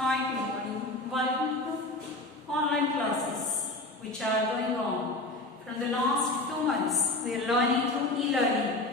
Hi, good morning. Welcome to online classes which are going on. From the last 2 months, we are learning through e-learning.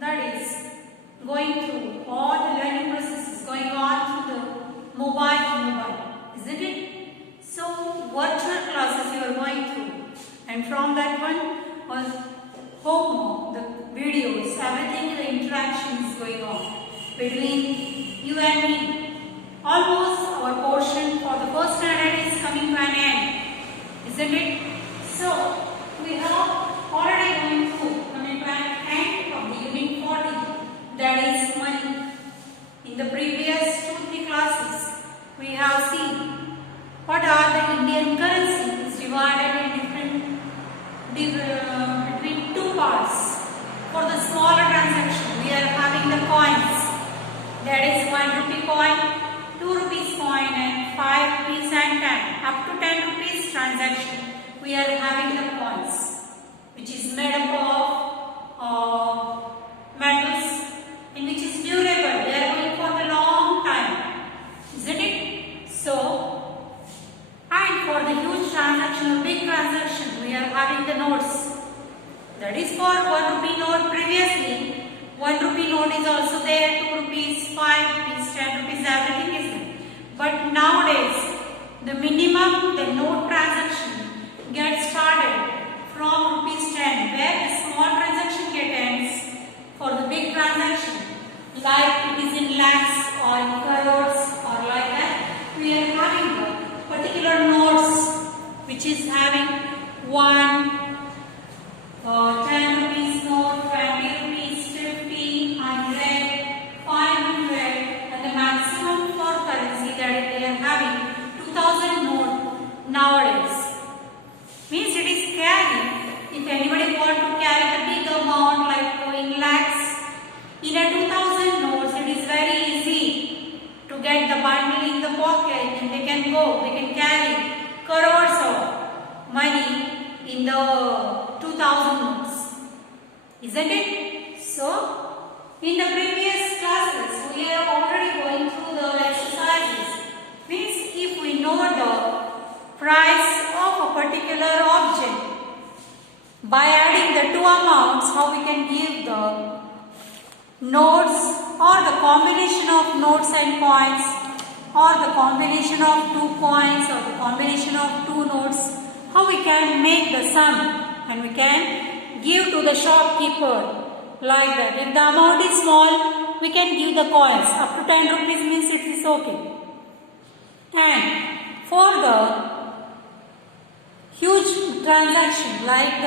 That is, going through all the learning processes going on through the mobile to mobile, isn't it? So, virtual classes you are going through, and from that one was homework, the videos, everything, the interaction is going on between you and me. Almost our portion for the first standard is coming to an end, isn't it? So, we have already gone through coming to an end of the unit 40, that is money. In the previous 2-3 classes, we have seen what are the Indian currency is divided in between two parts. For the smaller transaction, we are having the coins, that is 1 rupee coin, 2 rupees coin and 5 rupees and 10. Up to 10 rupees transaction, we are having the coins, which is made up of metals and which is durable. They are going for a long time, isn't it? So, and for the huge transaction or big transaction, we are having the notes. That is for 1 rupee note previously. 1 rupee note is also there, 2 rupees, 5 rupees, 10 rupees, everything is there. But nowadays, the minimum, the note transaction gets started from rupees 10, where the small transaction gets ends for the big transaction, like it is in lakhs or in crores or like that. We are having the particular notes which is having 1, 10 rupees note, 20 rupees, 50, 100, 500, and the maximum for currency that we are having 2000 note nowadays. Means it is carry. If anybody want to carry the big amount like in lakhs, in a 2000 notes, it is very easy to get the bundle in the pocket and they can go, they can carry crores of money in the 2000 notes, isn't it? So, in the previous classes, we are already going through the exercises. Means if we know the price of a particular object, by adding the two amounts, how we can give the notes or the combination of notes and coins, or the combination of two coins or the combination of two notes, how we can make the sum and we can give to the shopkeeper like that. If the amount is small, we can give the coins. Up to 10 rupees means it is okay. And for the huge transaction, like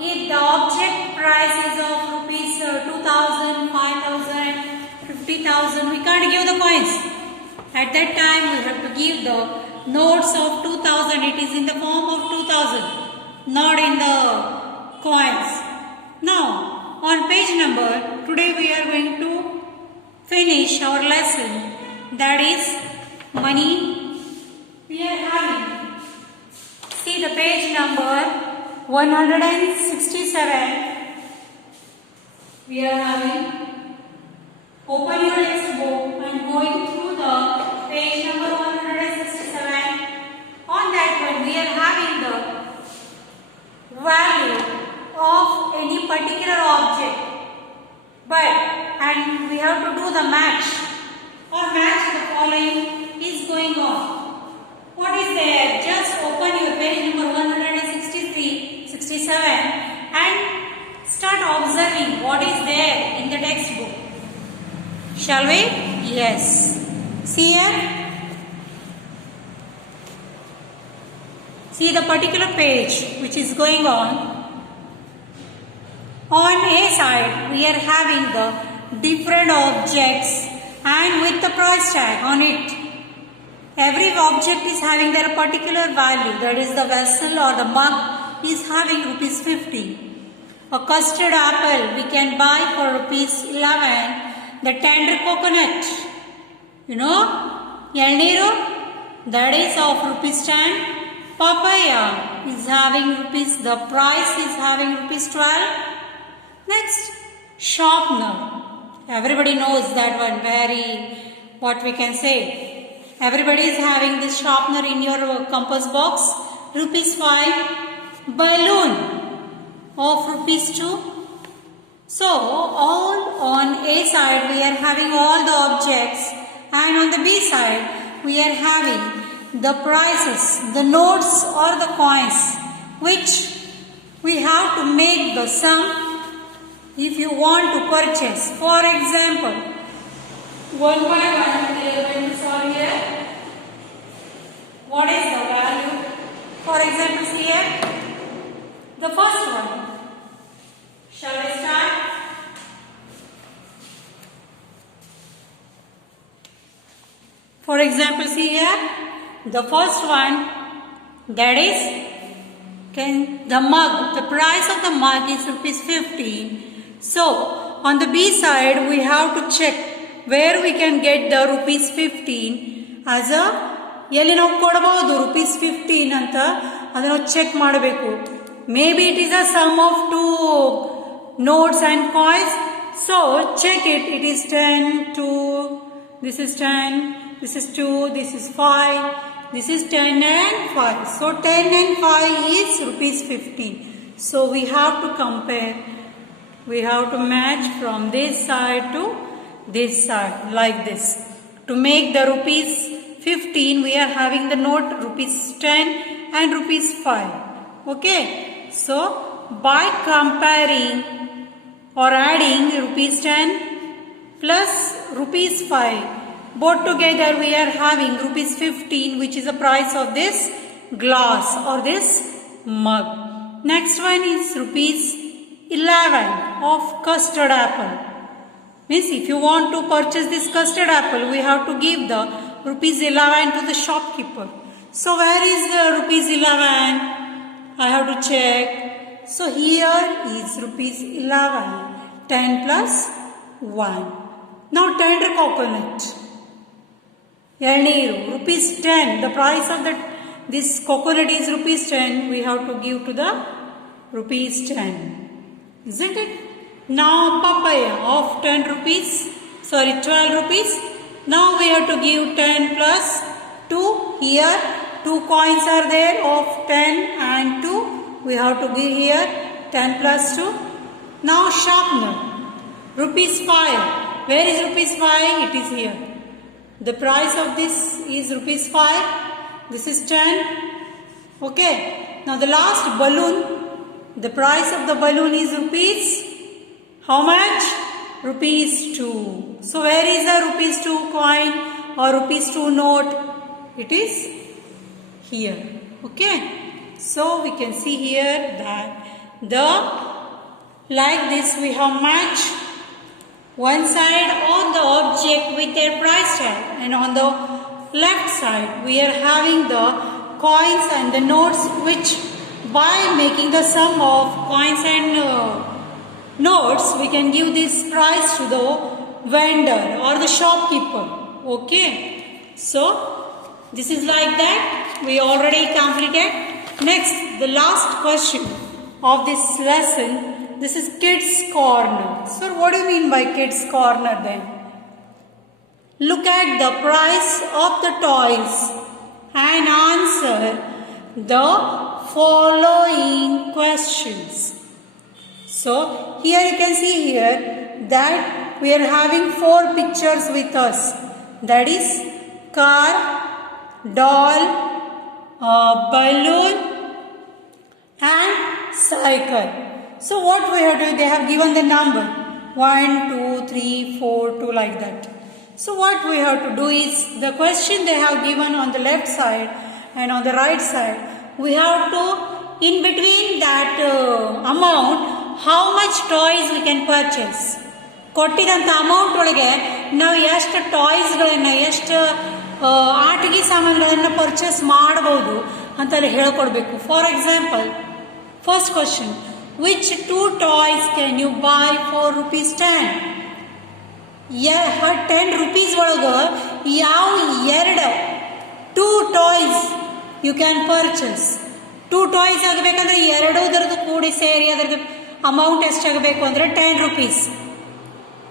if the object price is of rupees 2000, 5000, 50,000, we can't give the coins. At that time, we have to give the notes of 2000. It is in the form of 2000, not in the coins. Now, on page number, today we are going to finish our lesson, that is money. We are having, see the page number 167. We are having, open your textbook and going through the page number 167. On that one, we are having the value of any particular object, and we have to do the match or match the following is going on. What is there? Just open your page number 163, 67 and start observing what is there in the textbook. Shall we? Yes. See here? See the particular page which is going on. On A side, we are having the different objects and with the price tag on it. Every object is having their particular value. That is, the vessel or the mug is having rupees 50. A custard apple we can buy for rupees 11. The tender coconut, Yelniro, that is of rupees 10. Papaya is having rupees, the price is having rupees 12. Next, sharpener. Everybody knows that one, very, what we can say, Everybody is having this sharpener in your compass box. Rupees 5. Balloon of rupees 2. So all on A side we are having all the objects, and on the B side we are having the prices, the notes or the coins, which we have to make the sum if you want to purchase. For example, one by one we are going to solve here. What is the value? For example, here the first one. Shall I start? For example, see here, the first one, that is the mug. The price of the mug is rupees 15. So on the B side we have to check where we can get the rupees 15 as a ಎಲ್ಲಿ ನಾವು ಕೊಡಬಹುದು rupees 15 ಅಂತ ಅದನ್ನು check ಮಾಡಬೇಕು. Maybe it is a sum of 2 notes and coins. So check it. It is 10, 2, this is 10, this is 2, this is 5, this is 10 and 5. So 10 and 5 is rupees 15. So we have to compare. We have to match from this side to this side like this. To make the rupees 15 we are having the note rupees 10 and rupees 5. Okay. So by comparing or adding rupees 10 plus rupees 5, both together we are having rupees 15, which is the price of this glass or this mug. Next one is rupees 11 of custard apple. Means if you want to purchase this custard apple, we have to give the rupees 11 to the shopkeeper. So where is the rupees 11? I have to check. So here is rupees 11. 10 plus 1. Now tender coconut. Yelneeru, rupees 10. The price of this coconut is rupees 10. We have to give to the rupees 10. Isn't it? Now papaya of 10 rupees. Sorry, 12 rupees. Now we have to give 10 plus 2. Here 2 coins are there of 10 and 2. We have to give here 10 plus 2. Now sharpener. Rupees 5. Where is rupees 5? It is here. The price of this is rupees 5. This is 10. Okay. Now the last balloon. The price of the balloon is rupees. How much? Rupees 2. So where is the rupees 2 coin or rupees 2 note? It is here. Okay. So we can see here that like this we have matched one side on the object with their price tag, and on the left side we are having the coins and the notes, which by making the sum of coins and notes we can give this price to the vendor or the shopkeeper. Okay. So this is like that. We already completed. Next, the last question of this lesson. This is kids corner. So what do you mean by kids corner then? Look at the price of the toys and answer the following questions. So here you can see here that we are having 4 pictures with us. That is car, doll, balloon and cycle. So what we have to do, they have given the number 1, 2, 3, 4, 2 like that. So what we have to do is, the question they have given on the left side and on the right side, we have to, in between that amount, how much toys we can purchase. ಕೊಟ್ಟಿದಂಥ amount ಒಳಗೆ ನಾವು ಎಷ್ಟು ಟಾಯ್ಸ್ಗಳನ್ನು, ಎಷ್ಟು ಆಟಿಕೆ ಸಾಮಾನುಗಳನ್ನು purchase ಮಾಡ್ಬೋದು ಅಂತಲ್ಲಿ ಹೇಳ್ಕೊಡ್ಬೇಕು. For example, first question, which 2 toys can you buy for rupees 10? 10 rupees ಒಳಗೆ ಯಾವ 2 toys you can purchase? 2 toys ಆಗಬೇಕಂದ್ರೆ ಎರಡೂದ್ರದ್ದು ಕೂಡಿ ಸೇರಿ ಅದರದ್ದು ಅಮೌಂಟ್ ಎಷ್ಟಾಗಬೇಕು ಅಂದರೆ 10 rupees.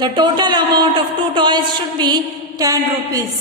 The total amount of 2 toys should be 10 rupees.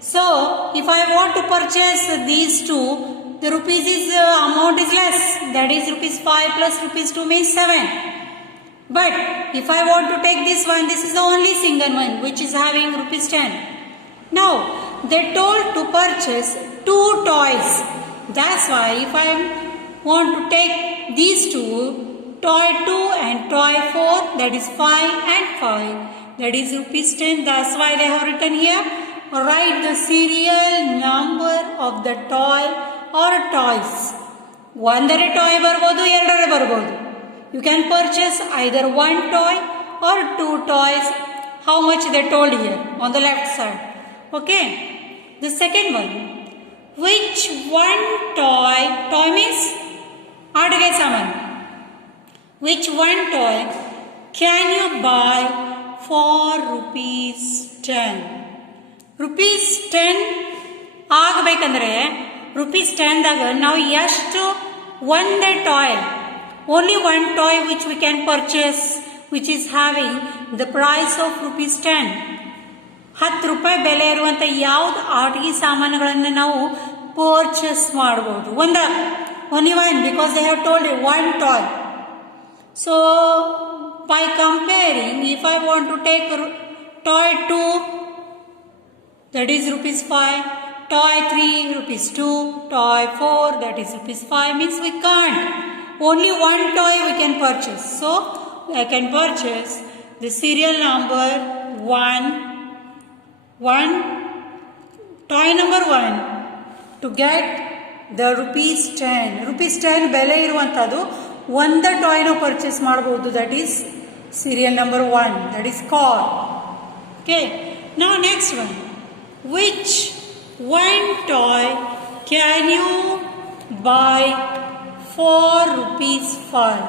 So if I want to purchase these two, the rupees is amount is less, that is rupees 5 plus rupees 2 means 7. But if I want to take this one, this is the only single one which is having rupees 10. Now they told to purchase two toys. That's why if I want to take these two, toy 2 and toy 4, that is 5 and 5, that is rupees 10. That's why they have written here, write the serial number of the toy or toys. ಒಂದರೆ toy ಬರ್ಬೋದು, ಎರಡರೆ ಬರ್ಬೋದು. You can purchase either one toy or two toys. How much they told here on the left side. Okay. The second one. Which one toy? Toy means ಆಟಿಕೆ ಸಾಮಾನು. Which one toy can you buy for rupees 10? rupees 10 ಆಗಬೇಕಂದ್ರೆ rupees 10 ದಾಗ ನಾವು ಎಷ್ಟು ಒಂದೇ toy, only one toy which we can purchase which is having the price of rupees 10. 10 ರೂಪಾಯಿ ಬೆಲೆ ಇರುವಂಥ ಯಾವ್ದು ಆಟಿಕೆ ಸಾಮಾನುಗಳನ್ನು ನಾವು ಪರ್ಚೇಸ್ ಮಾಡಬಹುದು? only one, because they have told you one toy. So by comparing, if I want to take toy 2, that is rupees 5, toy 3 rupees 2, toy 4 that is rupees 5, means we can't. Only one toy we can purchase. So I can purchase the serial number 1, toy number 1 to get the rupees 10. rupees 10 ಬೆಲೆ ಇರುವಂಥದ್ದು ಒಂದು ಟಾಯ್ನ purchase ಮಾಡಬಹುದು. That is serial number 1, that is car. Okay. Now next one. Which one toy can you buy for rupees 5?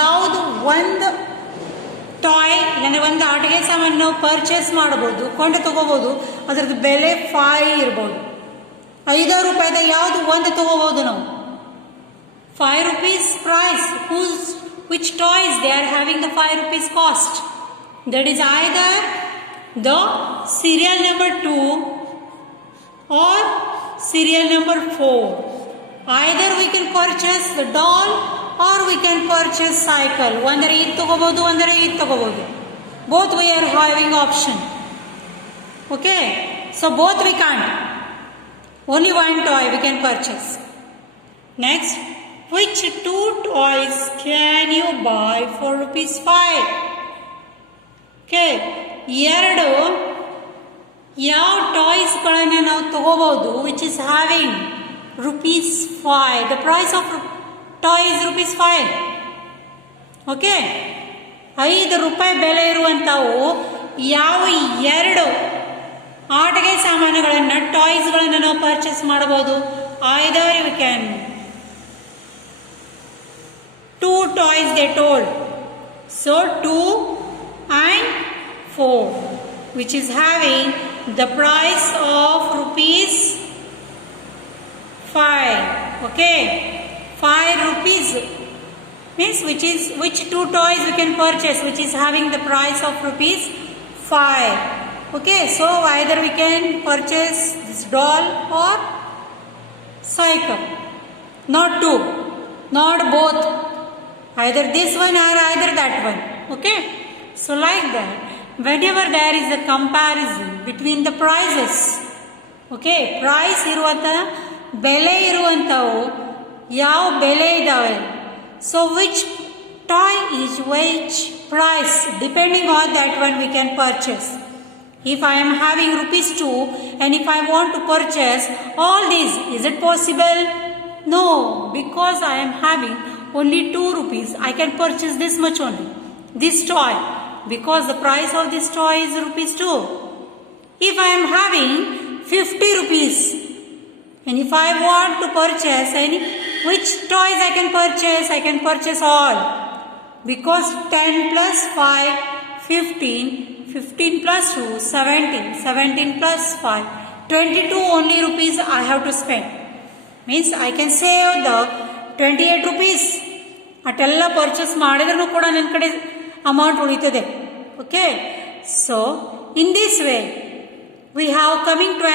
ಯಾವುದು ಒಂದು toy ಇಲ್ಲಾಂದರೆ ಒಂದು ಆಟಿಕೆ ಸಾಮಾನು ನಾವು ಪರ್ಚೇಸ್ ಮಾಡಬಹುದು, ಕೊಂಡು ತಗೋಬಹುದು, ಅದರದ್ದು ಬೆಲೆ 5 ಇರ್ಬೋದು. 5 ರೂಪಾಯಿದ ಯಾವುದು ಒಂದು ತಗೋಬಹುದು ನಾವು. 5 rupees price. Which toys they are having the 5 rupees cost? That is either the serial number 2 or serial number 4. Either we can purchase the doll or we can purchase cycle. ಒಂದರೆ ಇದು ತಗೋಬಹುದು, ಒಂದರೆ ಇದು ತಗೋಬಹುದು. Both we are having option. Okay. So both we can't. Only one toy we can purchase. Next. Which two toys can you buy for rupees 5? Okay. ಎರಡು ಯಾವ ಟಾಯ್ಸ್ಗಳನ್ನು ನಾವು ತಗೋಬಹುದು which is having rupees 5. The price of toy is rupees 5. Okay. 5 ರೂಪಾಯಿ ಬೆಲೆ ಇರುವಂಥವು ಯಾವ ಎರಡು ಆಟಿಕೆ ಸಾಮಾನುಗಳನ್ನು ಟಾಯ್ಸ್ಗಳನ್ನು ನಾವು ಪರ್ಚೇಸ್ ಮಾಡಬಹುದು? Either we can two toys they told. So 2 and 4 which is having the price of rupees 5. Okay. 5 rupees means which two toys we can purchase which is having the price of rupees 5. Okay. So either we can purchase this doll or cycle. Not two. Not both. Either this one or either that one. Okay. So like that, whenever there is a comparison between the prices, okay, price ಇರುವಂಥ ಬೆಲೆ ಇರುವಂಥವು ಯಾವ ಬೆಲೆ ಇದ್ದಾವೆ, so which toy is which price, depending on that one we can purchase. If I am having rupees 2 and if I want to purchase all these, is it possible? No, because I am having only 2 rupees, I can purchase this much only, this toy, because the price of this toy is rupees 2. If I am having 50 rupees and if I want to purchase any, which toys I can purchase all, because 10 plus 5, 15, 15 plus 2, 17, 17 plus 5, 22 only rupees I have to spend. Means I can save the 28 rupees. ಅಟೆಲ್ಲ purchase ಮಾಡಿದ್ರೂ ಕೂಡ ನನ್ನ ಕಡೆ amount ಉಳಿತದೆ. Okay. So in this way we have coming to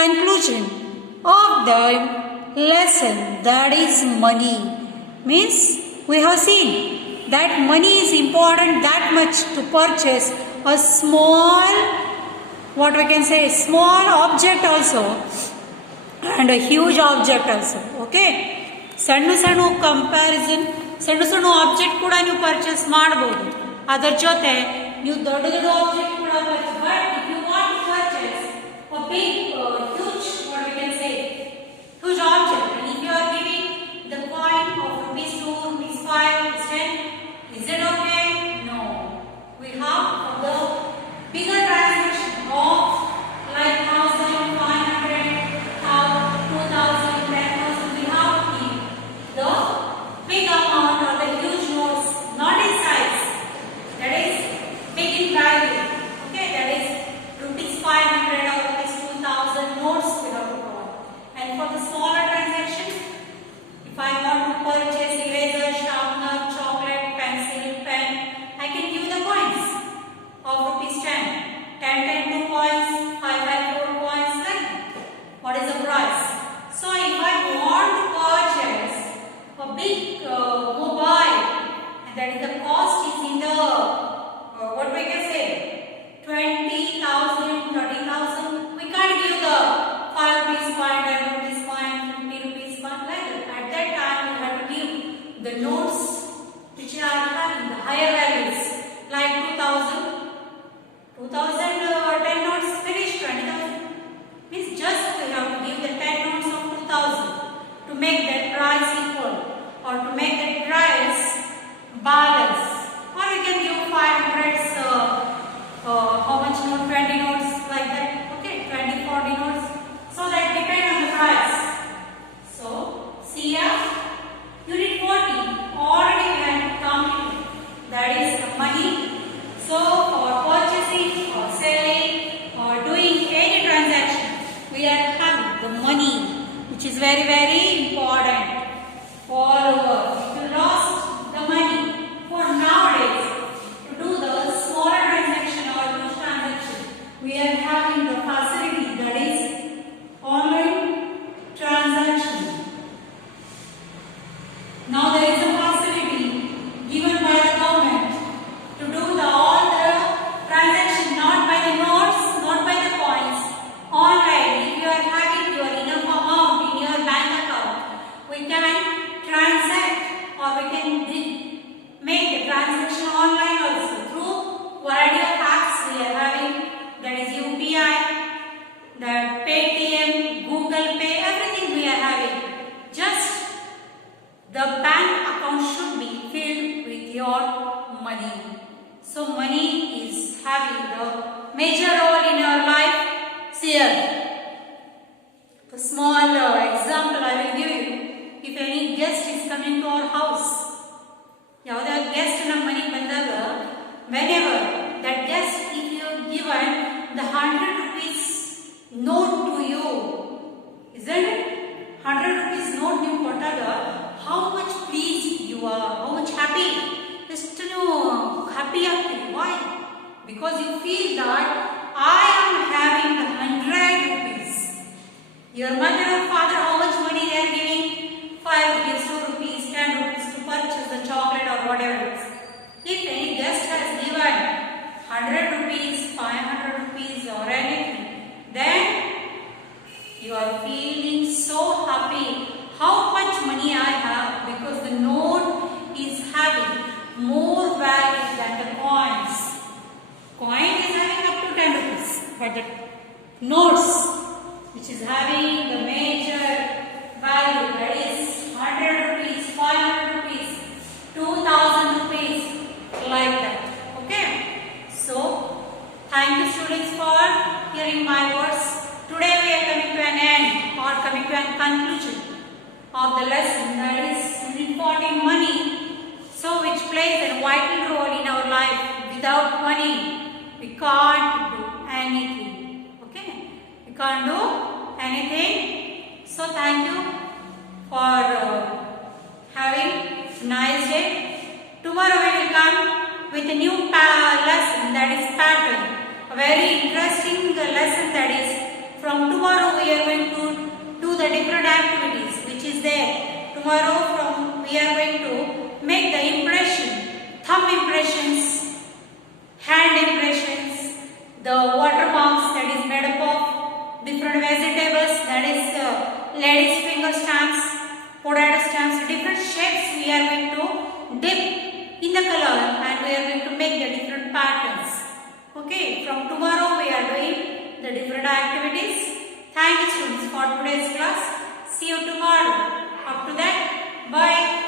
conclusion of the lesson, that is money. Means we have seen that money is important that much to purchase a small, what we can say, small object also and a huge object also. Okay, ಸಣ್ಣ comparison, ಸಣ್ಣ object ಕೂಡ ನೀವು purchase ಮಾಡಬಹುದು. ಅದರ ಜೊತೆ ನೀವು ದೊಡ್ಡ object ಕೂಡ purchase. But if you want to purchase a big huge, what we can say, huge object, and if you are giving the coin of rupees 2, rupees 5, rupees 10, is it okay? No. We have the bigger transaction of like 1,000, 500, 2,000, 10,000. We have the big amount or the huge notes, not in size, that is big in value. Okay, that is rupees 500 or rupees 2,000 notes we have to cover. And for the smaller transaction, if I want to purchase eraser, sharpener, chocolate, pencil, pen, I can give the coins of rupees 10. 10, 2 coins, 5, 4 coins, like what is the price? So if I want to purchase a big mobile, and that is the cost is in the what we can say 20,000, 30,000, we can't give the 5 rupees coin, 10 rupees coin, 50 rupees coin, like that. At that time we have to give the notes which are having the higher values, like 2,000, 10 notes finished, 20,000. Means just we have to give the 10 notes of 2,000 to make that price equal, or to make that price balance. Or we can give 500s, how much note, 20 notes, like that. Okay, 20, 40 notes. So that depends on the price. So CF unit 40 already we have completed. That is the money. So for purchasing or selling or doing any transaction, we are having the money, which is very, very important. All over. If you lost the money for nowadays to do the smaller transaction or huge transaction, we are having the facility, that is online transaction. Now there is a facility given by the government to do all the transaction, not by the notes, not by the coins, online. If you are having your enough amount in your bank account, we can transact, or we can make the transaction online also through variety of apps we are having, that is UPI, the Paytm, Google Pay, everything we are having. Just the bank account should be filled with your money. So money is having the major role in our life. Here, a small example I will give you. If any guest is coming to our house, ಯಾವುದೇ guest ನಮ್ಮ ಮನೆಗೆ ಬಂದಾಗ, whenever that guest, if you have given the 100 rupees note to you, isn't it? 100 rupees note ನೀವು ಕೊಟ್ಟಾಗ how much pleased you are, how much happy, ಎಷ್ಟು ನೀವು happy ಆಗ್ತೀರಿ. Why? Because you feel that I am having the 100 rupees. Your mother or father, how much money they are giving? 5 rupees, 2 rupees, 10 rupees to purchase the chocolate or whatever it is. If any guest has given 100 rupees, 500 rupees or anything, then you are feeling so happy. How much money I have, because the note is having more value than the coins. Coin is having up to 10 rupees, but the notes, which is having the major value, that is 100 rupees, 500 rupees, 2,000 rupees, like that. Okay. So, thank you students for hearing my words. Today we are coming to an end, or coming to a conclusion of the lesson, that is important money. So, which plays a vital role in our life. Without money, we can't do anything. Okay. We can't do anything. So, thank you for having a nice day. Tomorrow we will come with a new lesson, that is pattern. A very interesting lesson, that is from tomorrow we tomorrow we are going to make the impression, thumb impressions, hand impressions, the watermarks that is made up of different vegetables, that is ladies finger stamps, potato stamps, different shapes we are going to dip in the color and we are going to make the different patterns. Okay, from tomorrow we are doing the different activities. Thank you students for today's class. See you tomorrow. Up to that, bye.